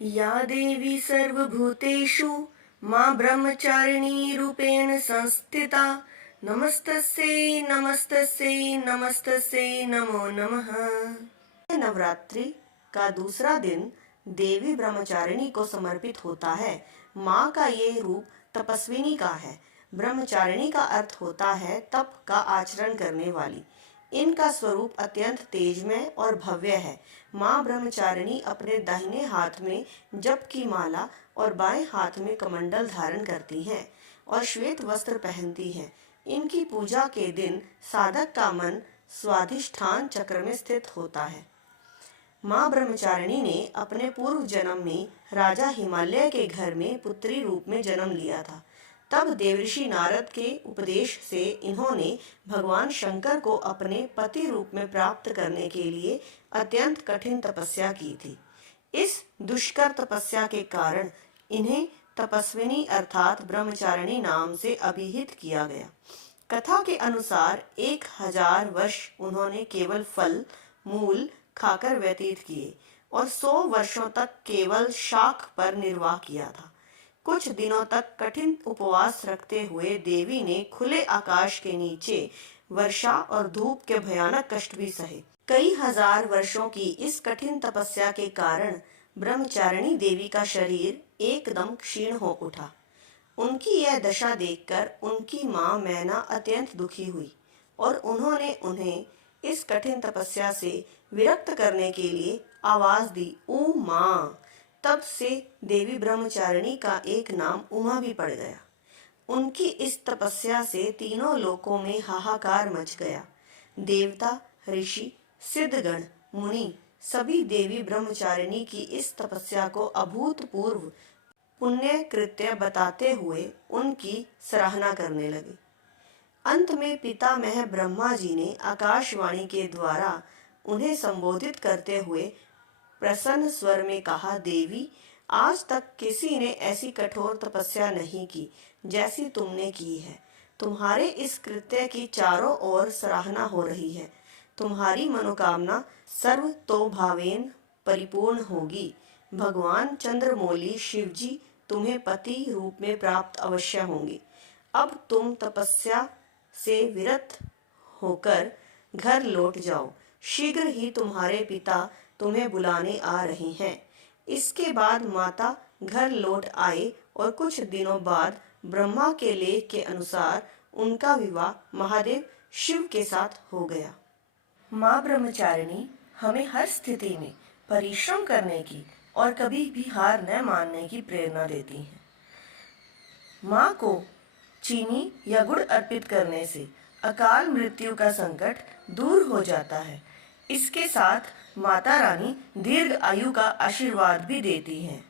या देवी सर्वभूतेषु मां ब्रह्मचारिणी रूपेण संस्थिता नमस्तस्यै नमस्तस्यै नमस्तस्यै नमो नमः। नवरात्रि का दूसरा दिन देवी ब्रह्मचारिणी को समर्पित होता है। माँ का ये रूप तपस्विनी का है। ब्रह्मचारिणी का अर्थ होता है तप का आचरण करने वाली। इनका स्वरूप अत्यंत तेजमय और भव्य है। माँ ब्रह्मचारिणी अपने दाहिने हाथ में जप की माला और बाएं हाथ में कमंडल धारण करती हैं और श्वेत वस्त्र पहनती हैं। इनकी पूजा के दिन साधक का मन स्वाधिष्ठान चक्र में स्थित होता है। माँ ब्रह्मचारिणी ने अपने पूर्व जन्म में राजा हिमालय के घर में पुत्री रूप में जन्म लिया था। तब देवर्षि नारद के उपदेश से इन्होंने भगवान शंकर को अपने पति रूप में प्राप्त करने के लिए अत्यंत कठिन तपस्या की थी। इस दुष्कर तपस्या के कारण इन्हें तपस्विनी अर्थात ब्रह्मचारिणी नाम से अभिहित किया गया। कथा के अनुसार 1000 वर्ष उन्होंने केवल फल मूल खाकर व्यतीत किए और 100 वर्षों तक केवल शाक पर निर्वाह किया था। कुछ दिनों तक कठिन उपवास रखते हुए देवी ने खुले आकाश के नीचे वर्षा और धूप के भयानक कष्ट भी सहे। कई हजार वर्षों की इस कठिन तपस्या के कारण ब्रह्मचारिणी देवी का शरीर एकदम क्षीण हो उठा। उनकी यह दशा देखकर उनकी माँ मैना अत्यंत दुखी हुई और उन्होंने उन्हें इस कठिन तपस्या से विरक्त करने के लिए आवाज दी, ओ माँ। तब से देवी ब्रह्मचारिणी का एक नाम उमा भी पड़ गया। उनकी इस तपस्या से तीनों लोकों में हाहाकार मच गया। देवता, ऋषि, सिद्धगण, मुनि सभी देवी ब्रह्मचारिणी की इस तपस्या को अभूतपूर्व पुण्य कृत्य बताते हुए उनकी सराहना करने लगे। अंत में पितामह ब्रह्मा जी ने आकाशवाणी के द्वारा उन्हें संबोधित करते हुए प्रसन्न स्वर में कहा, देवी, आज तक किसी ने ऐसी कठोर तपस्या नहीं की जैसी तुमने की है। तुम्हारे इस कृत्य की चारों ओर सराहना हो रही है। तुम्हारी मनोकामना सर्वतोभावेन परिपूर्ण होगी। भगवान चंद्रमौली शिवजी तुम्हें पति रूप में प्राप्त अवश्य होंगे। अब तुम तपस्या से विरत होकर घर लौट जाओ। शीघ्र ही तुम्हारे पिता तुम्हें बुलाने आ रहे हैं। इसके बाद माता घर लौट आए और कुछ दिनों बाद ब्रह्मा के लेख के अनुसार उनका विवाह महादेव शिव के साथ हो गया। माँ ब्रह्मचारिणी हमें हर स्थिति में परिश्रम करने की और कभी भी हार न मानने की प्रेरणा देती हैं। माँ को चीनी या गुड़ अर्पित करने से अकाल मृत्यु का संकट दूर हो जाता है। इसके साथ माता रानी दीर्घ आयु का आशीर्वाद भी देती हैं।